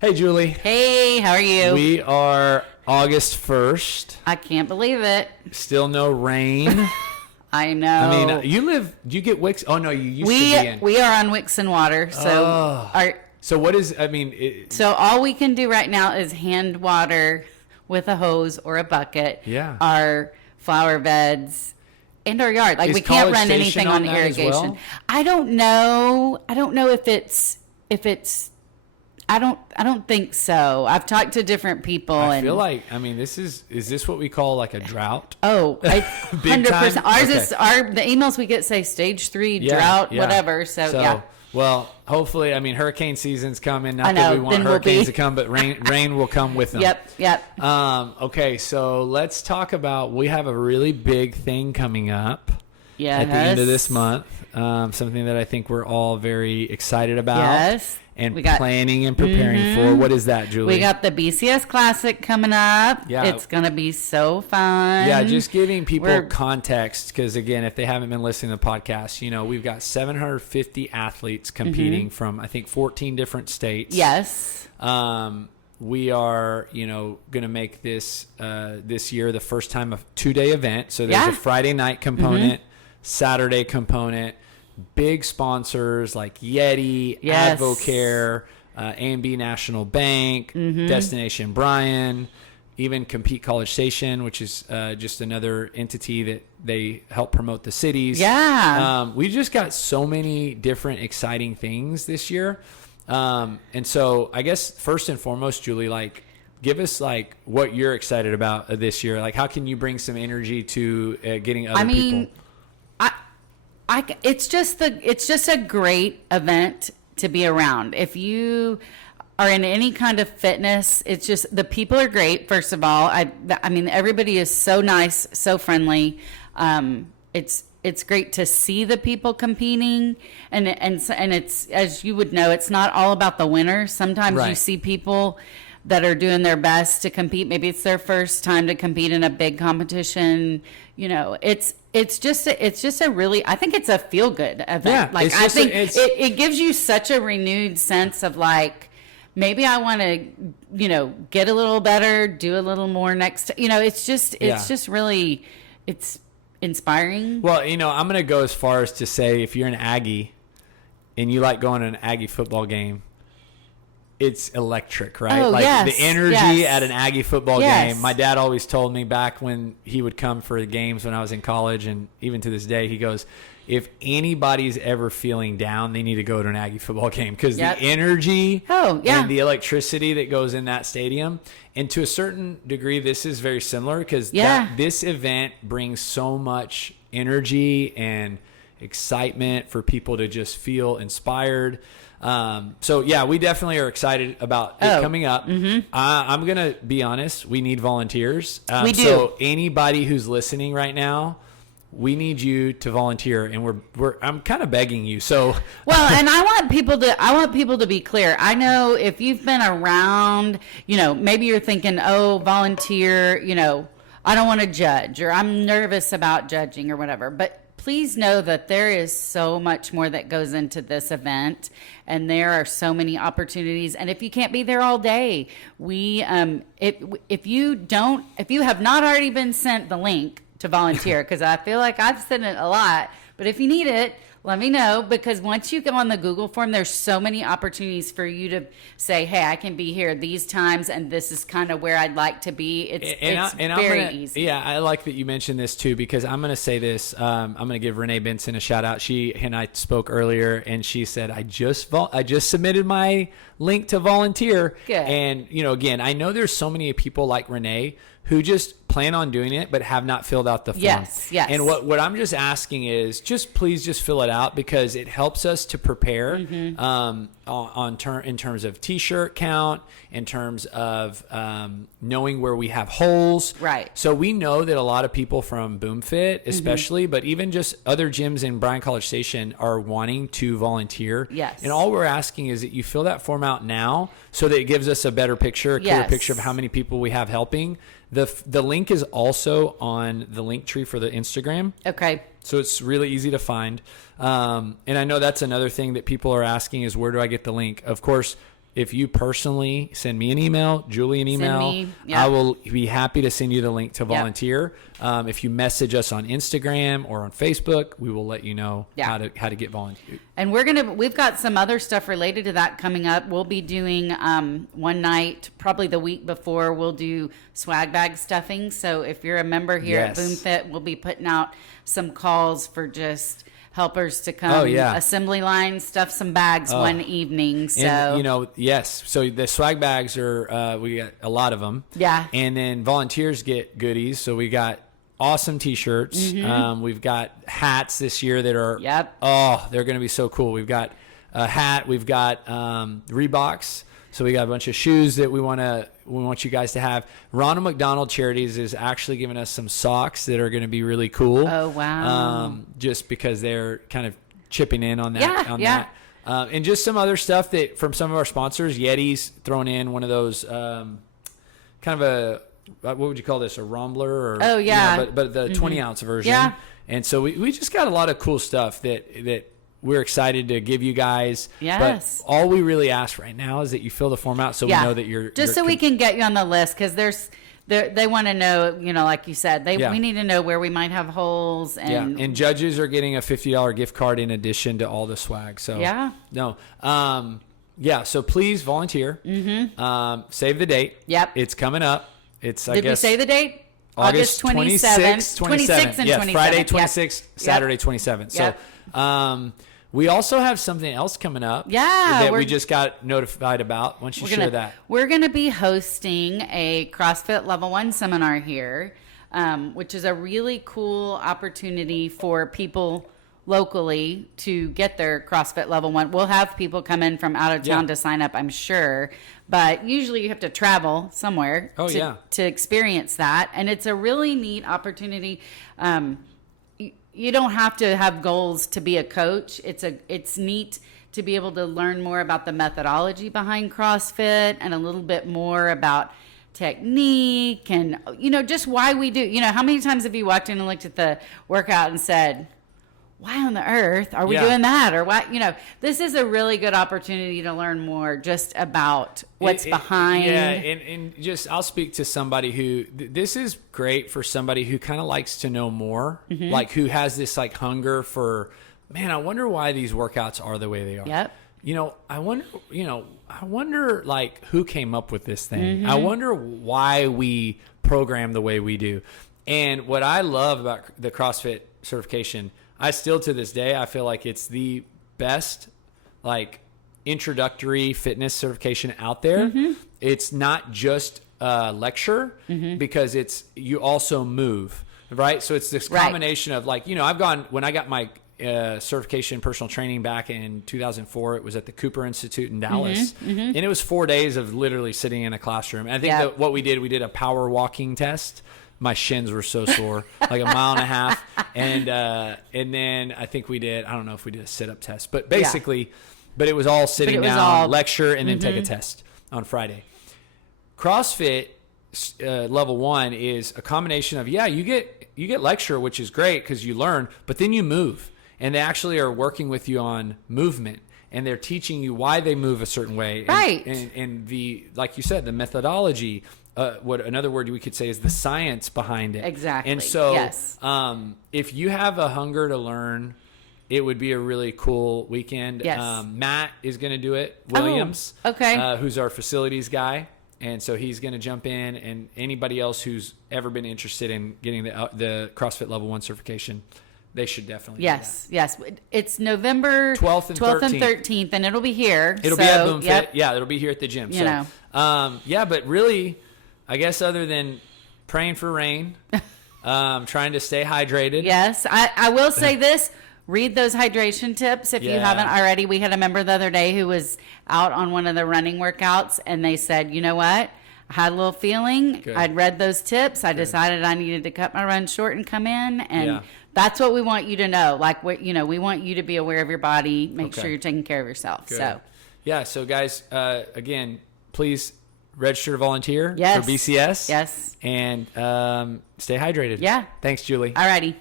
Hey, Julie. Hey, how are you? We are August 1st. I can't believe it. Still no rain. I know. I mean, do you get Wicks? Oh, no, you used to be in. We are on Wicks and Water. So So what is, so all we can do right now is hand water with a hose or a bucket. Yeah. Our flower beds and our yard. Like Is we can't College run Station anything on on that as irrigation. well? I don't know. I don't know if it's I don't think so. I've talked to different people. I feel like, is this what we call like a drought? Oh, Big 100%. time? Ours Okay. is the emails we get say stage 3 drought, whatever. So yeah. Well, hopefully, hurricane season's coming. Not I know, that we want then we'll hurricanes be- to come, but rain will come with them. Yep. Okay, so let's talk about, we have a really big thing coming up Yes. at the end of this month. Something that I think we're all very excited about. Yes. And We got- planning and preparing for. What is that, Julie? We got the BCS Classic coming up. Yeah. It's going to be so fun. Yeah, just giving people We're- context, because again, if they haven't been listening to the podcast, we've got 750 athletes competing from, I think, 14 different states. Yes. We are, going to make this this year the first time a 2-day event. So there's a Friday night component, Saturday component, big sponsors like Yeti, Yes. Advocare, A&B National Bank, Destination Bryan, even Compete College Station, which is just another entity that they help promote the cities. Yeah. We just got so many different exciting things this year. And so I guess first and foremost, Julie, give us what you're excited about this year. How can you bring some energy to getting other people? It's just a great event to be around. If you are in any kind of fitness, it's just, the people are great. First of all, everybody is so nice, so friendly. It's great to see the people competing, and it's, as you would know, it's not all about the winner. Sometimes you see people that are doing their best to compete. Maybe it's their first time to compete in a big competition. It's just a really, I think it's a feel good event. Yeah, I think it gives you such a renewed sense of maybe I want to, get a little better, do a little more next. It's just really, it's inspiring. Well, I'm going to go as far as to say, if you're an Aggie and you like going to an Aggie football game, it's electric, right? Oh, the energy at an Aggie football Yes. game. My dad always told me back when he would come for the games when I was in college, and even to this day, he goes, if anybody's ever feeling down, they need to go to an Aggie football game, because the energy and the electricity that goes in that stadium. And to a certain degree, this is very similar, because this event brings so much energy and excitement for people to just feel inspired. We definitely are excited about it coming up. I'm going to be honest. We need volunteers. We do. So anybody who's listening right now, we need you to volunteer, and I'm kind of begging you. So well, and I want people to be clear. I know if you've been around, maybe you're thinking, oh, volunteer, I don't want to judge, or I'm nervous about judging or whatever. But please know that there is so much more that goes into this event, and there are so many opportunities. And if you can't be there all day, if you have not already been sent the link to volunteer, because I feel like I've sent it a lot, but if you need it, let me know, because once you go on the Google form, there's so many opportunities for you to say, hey, I can be here these times, and this is kind of where I'd like to be. It's very easy. Yeah, I like that you mentioned this too, because I'm going to say this. I'm going to give Renee Benson a shout out. She and I spoke earlier, and she said, I just submitted my link to volunteer. Good. And, again, I know there's so many people like Renee who just plan on doing it but have not filled out the form. Yes. And what I'm just asking is please just fill it out, because it helps us to prepare in terms of t-shirt count, in terms of knowing where we have holes. Right. So we know that a lot of people from BoomFit especially, but even just other gyms in Bryan College Station are wanting to volunteer. Yes. And all we're asking is that you fill that form out now, so that it gives us a better picture, a clearer picture of how many people we have helping. The link is also on the link tree for the Instagram. Okay. So it's really easy to find. And I know that's another thing that people are asking is, where do I get the link? Of course, if you personally send me an email, Julie an email, I will be happy to send you the link to volunteer. If you message us on Instagram or on Facebook, we will let you know how to get volunteer. And we've got some other stuff related to that coming up. We'll be doing one night, probably the week before, we'll do swag bag stuffing. So if you're a member here at BoomFit, we'll be putting out some calls for just helpers to come assembly line stuff some bags one evening. So and, so the swag bags are we got a lot of them, and then volunteers get goodies. So we got awesome t-shirts. We've got hats this year that are they're going to be so cool. We've got a hat, we've got Reeboks, so we got a bunch of shoes that we want you guys to have. Ronald McDonald Charities is actually giving us some socks that are going to be really cool. Oh, wow. Just because they're kind of chipping in on that. And just some other stuff that from some of our sponsors. Yeti's thrown in one of those kind of a, what would you call this, a Rambler? Or, but the 20-ounce version. Yeah. And so we just got a lot of cool stuff that we're excited to give you guys. Yes. But all we really ask right now is that you fill the form out so we know that you're... we can get you on the list, because they want to know, like you said, we need to know where we might have holes. And judges are getting a $50 gift card in addition to all the swag. So so please volunteer. Save the date. Yep. It's coming up. Did we say the date? August 26th, 27th. Yeah, Friday 26th, Saturday 27th. So we also have something else coming up that we just got notified about. Why don't you share that? We're going to be hosting a CrossFit Level 1 seminar here, which is a really cool opportunity for people locally to get their CrossFit Level 1. We'll have people come in from out of town to sign up, I'm sure. But usually you have to travel somewhere to experience that. And it's a really neat opportunity. You don't have to have goals to be a coach. It's neat to be able to learn more about the methodology behind CrossFit and a little bit more about technique and, just why we do. How many times have you walked in and looked at the workout and said, why on the earth are we doing that? Or what, this is a really good opportunity to learn more just about what's behind. And just, I'll speak to somebody who, this is great for somebody who kind of likes to know more, like who has this like hunger for, man, I wonder why these workouts are the way they are. Yep. I wonder like who came up with this thing. I wonder why we program the way we do. And what I love about the CrossFit certification, I still to this day, I feel like it's the best like introductory fitness certification out there. It's not just a lecture because you also move, right? So it's this combination of like, I've gone, when I got my certification in personal training back in 2004, it was at the Cooper Institute in Dallas. And it was 4 days of literally sitting in a classroom. And I think that what we did a power walking test. My shins were so sore, like a mile and a half. And then I think I don't know if we did a sit-up test, but basically, but it was all sitting down, lecture, and then take a test on Friday. CrossFit Level 1 is a combination of, you get lecture, which is great because you learn, but then you move. And they actually are working with you on movement. And they're teaching you why they move a certain way. Right. And the, like you said, the methodology, what another word we could say is the science behind it. Exactly. And so if you have a hunger to learn, it would be a really cool weekend. Yes. Matt is going to do it, Williams, who's our facilities guy. And so he's going to jump in, and anybody else who's ever been interested in getting the CrossFit Level 1 certification, they should definitely do that. Yes. It's November 12th and 13th, and it'll be here. It'll be at BoomFit. Yeah, it'll be here at the gym. But really, I guess other than praying for rain, trying to stay hydrated. Yes, I will say this. Read those hydration tips if you haven't already. We had a member the other day who was out on one of the running workouts, and they said, you know what? I had a little feeling. Good. I'd read those tips. I decided I needed to cut my run short and come in, and that's what we want you to know. Like, we want you to be aware of your body. Make sure you're taking care of yourself. Good. So guys, again, please register to volunteer for BCS. Yes. And stay hydrated. Yeah. Thanks, Julie. All righty.